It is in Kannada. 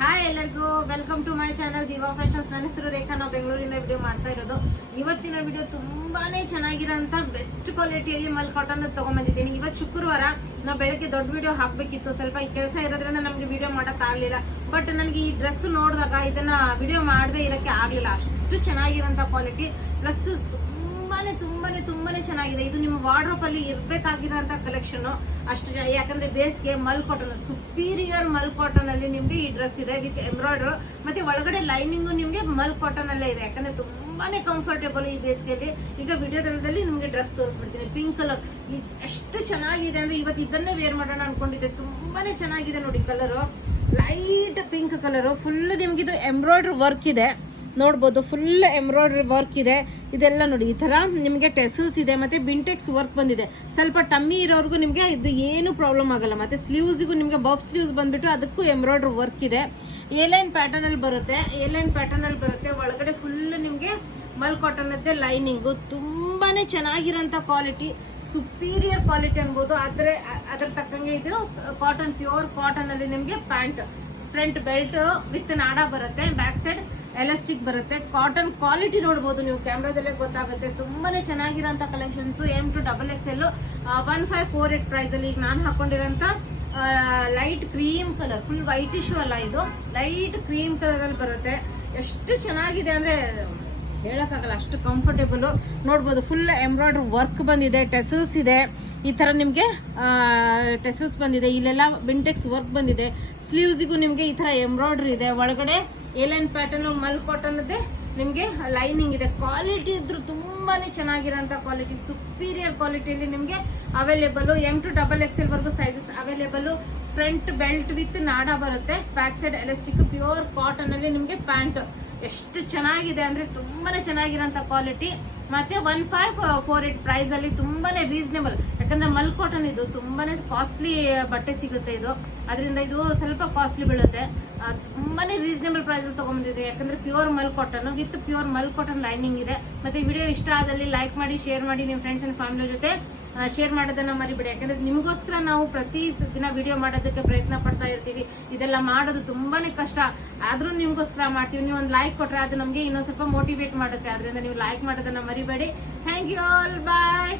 ಹಾಯ್ ಎಲ್ಲರಿಗೂ welcome to my channel Diva Fashions. ನನ್ನ ಹೆಸರು ರೇಖಾ. ನಾವು ಬೆಂಗಳೂರಿಂದ ವಿಡಿಯೋ ಮಾಡ್ತಾ ಇರೋದು. ಇವತ್ತಿನ ವಿಡಿಯೋ ತುಂಬಾನೇ ಚೆನ್ನಾಗಿರೋಂಥ ಬೆಸ್ಟ್ ಕ್ವಾಲಿಟಿಯಲ್ಲಿ ಮಲ್ ಕಾಟನ್ ತಗೊಂಡ್ಬಂದಿದ್ದೀನಿ. ಇವತ್ತು ಶುಕ್ರವಾರ ನಾವು ಬೆಳಗ್ಗೆ ದೊಡ್ಡ ವಿಡಿಯೋ ಹಾಕಬೇಕಿತ್ತು, ಸ್ವಲ್ಪ ಈ ಕೆಲಸ ಇರೋದ್ರಿಂದ ನಮಗೆ ವಿಡಿಯೋ ಮಾಡೋಕ್ಕಾಗಲಿಲ್ಲ. ಬಟ್ ನನಗೆ ಈ ಡ್ರೆಸ್ ನೋಡಿದಾಗ ಇದನ್ನ ವಿಡಿಯೋ ಮಾಡದೇ ಇರೋಕ್ಕೆ ಆಗಲಿಲ್ಲ. ಅಷ್ಟು ಚೆನ್ನಾಗಿರೋಂಥ ಕ್ವಾಲಿಟಿ, ಪ್ಲಸ್ ತುಂಬಾನೇ ಚೆನ್ನಾಗಿದೆ. ಇದು ನಿಮ್ಮ ವಾರ್ಡ್ರೋಬ್ ಅಲ್ಲಿ ಇರ್ಬೇಕಾಗಿರೋಂಥ ಕಲೆಕ್ಷನ್. ಅಷ್ಟು ಯಾಕಂದ್ರೆ ಬೇಸ್ಗೆ ಮಲ್ ಕಾಟನ್, ಸುಪೀರಿಯರ್ ಮಲ್ ಕಾಟನ್ ಅಲ್ಲಿ ನಿಮ್ಗೆ ಈ ಡ್ರೆಸ್ ಇದೆ ವಿತ್ ಎಂಬ್ರಾಯ್ಡರ್, ಮತ್ತೆ ಒಳಗಡೆ ಲೈನಿಂಗು ನಿಮ್ಗೆ ಮಲ್ ಕಾಟನ್ ಅಲ್ಲೇ ಇದೆ. ಯಾಕಂದ್ರೆ ತುಂಬಾನೇ ಕಂಫರ್ಟೇಬಲ್ ಈ ಬೇಸಿಗೆಯಲ್ಲಿ. ಈಗ ವಿಡಿಯೋದಲ್ಲಿ ನಿಮ್ಗೆ ಡ್ರೆಸ್ ತೋರಿಸ್ಬಿಡ್ತೀನಿ. ಪಿಂಕ್ ಕಲರ್ ಎಷ್ಟು ಚೆನ್ನಾಗಿದೆ ಅಂದ್ರೆ ಇವತ್ತು ಇದನ್ನೇ ವೇರ್ ಮಾಡೋಣ ಅನ್ಕೊಂಡಿದ್ದೆ. ತುಂಬಾನೇ ಚೆನ್ನಾಗಿದೆ ನೋಡಿ colour, light pink colour. Full ನಿಮ್ಗೆ ಇದು ಎಂಬ್ರಾಯ್ಡ್ರಿ ವರ್ಕ್ ಇದೆ, ನೋಡ್ಬೋದು. ಫುಲ್ ಎಂಬ್ರಾಯ್ಡ್ರಿ ವರ್ಕ್ ಇದೆ. ಇದೆಲ್ಲ ನೋಡಿ ಈ ಥರ ನಿಮಗೆ ಟೆಸಲ್ಸ್ ಇದೆ, ಮತ್ತು ಬಿಂಟೆಕ್ಸ್ ವರ್ಕ್ ಬಂದಿದೆ. ಸ್ವಲ್ಪ ಟಮ್ಮಿ ಇರೋರ್ಗು ನಿಮಗೆ ಇದು ಏನು ಪ್ರಾಬ್ಲಮ್ ಆಗಲ್ಲ. ಮತ್ತು ಸ್ಲೀವ್ಸಿಗೂ ನಿಮಗೆ ಬಫ್ ಸ್ಲೀವ್ಸ್ ಬಂದುಬಿಟ್ಟು ಅದಕ್ಕೂ ಎಂಬ್ರಾಯ್ಡ್ರಿ ವರ್ಕ್ ಇದೆ. ಏಲೈನ್ ಪ್ಯಾಟರ್ನಲ್ಲಿ ಬರುತ್ತೆ. ಒಳಗಡೆ ಫುಲ್ ನಿಮಗೆ ಮಲ್ ಕಾಟನ್ನದ್ದೇ ಲೈನಿಂಗು. ತುಂಬಾ ಚೆನ್ನಾಗಿರೋಂಥ ಕ್ವಾಲಿಟಿ, ಸುಪೀರಿಯರ್ ಕ್ವಾಲಿಟಿ ಅನ್ಬೋದು. ಆದರೆ ಅದ್ರ ತಕ್ಕಂಗೆ ಇದು ಕಾಟನ್, ಪ್ಯೂರ್ ಕಾಟನಲ್ಲಿ ನಿಮಗೆ ಪ್ಯಾಂಟ್, ಫ್ರಂಟ್ ಬೆಲ್ಟ್ ವಿತ್ ನಾಡ ಬರುತ್ತೆ, ಬ್ಯಾಕ್ ಸೈಡ್ ಎಲಾಸ್ಟಿಕ್ ಬರುತ್ತೆ. ಕಾಟನ್ ಕ್ವಾಲಿಟಿ ನೋಡ್ಬೋದು ನೀವು, ಕ್ಯಾಮ್ರಾದಲ್ಲೇ ಗೊತ್ತಾಗುತ್ತೆ. ತುಂಬಾನೇ ಚೆನ್ನಾಗಿರೋಂಥ ಕಲೆಕ್ಷನ್ಸ್. M2XXL 1548 ಪ್ರೈಸಲ್ಲಿ. ಈಗ ನಾನು ಹಾಕೊಂಡಿರೋಂಥ light cream colour, full white issue ಅಲ್ಲ, ಇದು ಲೈಟ್ ಕ್ರೀಮ್ ಕಲರಲ್ಲಿ ಬರುತ್ತೆ. ಎಷ್ಟು ಚೆನ್ನಾಗಿದೆ ಅಂದರೆ ಹೇಳೋಕ್ಕಾಗಲ್ಲ, ಅಷ್ಟು ಕಂಫರ್ಟೇಬಲು. ನೋಡ್ಬೋದು ಫುಲ್ ಎಂಬ್ರಾಯ್ಡ್ರಿ ವರ್ಕ್ ಬಂದಿದೆ, ಟೆಸಲ್ಸ್ ಇದೆ. ಈ ಥರ ನಿಮಗೆ ಟೆಸಲ್ಸ್ ಬಂದಿದೆ, ಇಲ್ಲೆಲ್ಲ ಬಿಂಟೆಕ್ಸ್ ವರ್ಕ್ ಬಂದಿದೆ. ಸ್ಲೀವ್ಸಿಗೂ ನಿಮಗೆ ಈ ಥರ ಎಂಬ್ರಾಯ್ಡ್ರಿ ಇದೆ. ಒಳಗಡೆ ಏಲೈನ್ ಪ್ಯಾಟರ್ನ್ ಮಲ್ ಕಾಟನ್ದೇ ನಿಮಗೆ ಲೈನಿಂಗ್ ಇದೆ. ಕ್ವಾಲಿಟಿ ಇದ್ರೂ ತುಂಬಾನೇ ಚೆನ್ನಾಗಿರೋಂಥ ಕ್ವಾಲಿಟಿ, ಸುಪೀರಿಯರ್ ಕ್ವಾಲಿಟಿಯಲ್ಲಿ ನಿಮಗೆ ಅವೈಲೇಬಲು. M2XXL ವರೆಗೂ sizes available. Front belt with ನಾಡ ಬರುತ್ತೆ, back side elastic, pure cotton ಅಲ್ಲಿ ನಿಮಗೆ ಪ್ಯಾಂಟ್. ಎಷ್ಟು ಚೆನ್ನಾಗಿದೆ ಅಂದ್ರೆ ತುಂಬಾನೇ ಚೆನ್ನಾಗಿರೋಂಥ ಕ್ವಾಲಿಟಿ. ಮತ್ತೆ 1548 ಪ್ರೈಸ್ ಅಲ್ಲಿ ತುಂಬಾನೇ ರೀಸನೇಬಲ್. ಯಾಕಂದ್ರೆ ಮಲ್ ಕಾಟನ್ ಇದು ತುಂಬಾನೇ ಕಾಸ್ಟ್ಲಿ ಬಟ್ಟೆ ಸಿಗುತ್ತೆ ಇದು, ಅದರಿಂದ ಇದು ಸ್ವಲ್ಪ ಕಾಸ್ಟ್ಲಿ ಬೀಳುತ್ತೆ. ತುಂಬಾನೇ ರೀಸನೇಬಲ್ ಪ್ರೈಸ್ ಅಲ್ಲಿ ತಗೊಂಡಿದೆ. ಯಾಕಂದ್ರೆ pure mul cotton with pure mul cotton lining ಇದೆ. ಮತ್ತೆ ವಿಡಿಯೋ ಇಷ್ಟ ಆದಲ್ಲಿ ಲೈಕ್ ಮಾಡಿ, ಶೇರ್ ಮಾಡಿ, ನಿಮ್ಮ ಫ್ರೆಂಡ್ಸ್ ಅಂಡ್ ಫ್ಯಾಮಿಲಿ ಜೊತೆ ಶೇರ್ ಮಾಡೋದನ್ನ ಮರಿಬೇಡಿ. ಯಾಕಂದ್ರೆ ನಿಮಗೋಸ್ಕರ ನಾವು ಪ್ರತಿ ದಿನ ವಿಡಿಯೋ ಮಾಡೋದಕ್ಕೆ ಪ್ರಯತ್ನ ಪಡ್ತಾ ಇರ್ತೀವಿ. ಇದೆಲ್ಲ ಮಾಡೋದು ತುಂಬಾನೇ ಕಷ್ಟ, ಆದ್ರೂ ನಿಮ್ಗೋಸ್ಕರ ಮಾಡ್ತೀವಿ. ನೀವು ಒಂದು ಲೈಕ್ ಕೊಟ್ರೆ ಅದು ನಮಗೆ ಇನ್ನೊಂದು ಸ್ವಲ್ಪ ಮೋಟಿವೇಟ್ ಮಾಡುತ್ತೆ. ಅದರಿಂದ ನೀವು ಲೈಕ್ ಮಾಡೋದನ್ನ ಮರಿಬೇಡಿ. Thank you all, bye.